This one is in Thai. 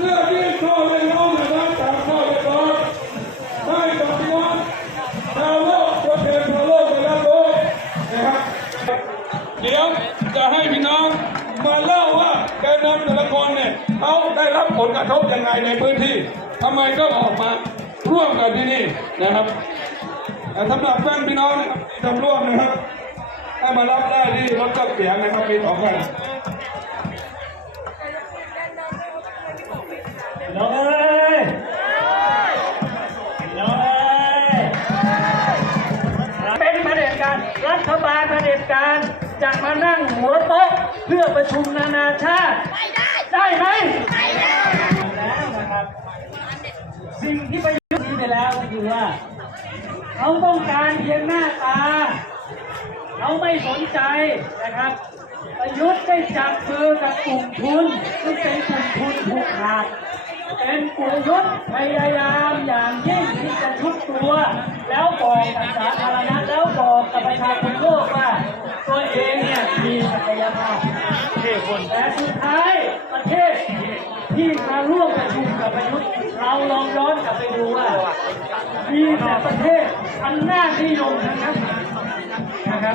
เพื่อยื่นข้อเรียกร้องในด้านสามข้อเรียกร้องให้กับพี่น้องชาวโลกตัวแทนชาวโลกไปรับรู้นะครับเดี๋ยวจะให้พี่น้องมาเล่าว่าแกนนำแต่ละคนเนี่ยเขาได้รับผลกระทบยังไงในพื้นที่ทำไมต้องออกมาร่วมกันที่นี่นะครับสำหรับท่านพี่น้องนะครับที่ทำร่วมนะครับให้มารับได้ที่รถเครื่องเสียงนะครับมีสองคัน ด็จการจะมานั่งหัวโต๊ะเพื่อประชุมนานาชาติ ได้ไหมได้แล้วนะครับ สิ่งที่ประยุทธ์นี้ไปแล้วก็คือว่า เขาต้องการเพียงหน้าตา เขาไม่สนใจนะครับ ประยุทธ์ได้จับมือกับกลุ่มทุนซึ่งเป็นกลุ่มทุนผูกขาดเป็นกลุ่มยุทธ์พยายามอย่างยิ่งที่จะชุบตัว แล้วบอกกับสาธารณะแล้วบอกกับ ศักยภาพแต่สุดท้ายประเทศที่มาร่วมประชุมกับประยุทธ์เราลองย้อนกลับไปดูว่ามีแต่ประเทศอันน่านิยมทั้งนั้นนะครับ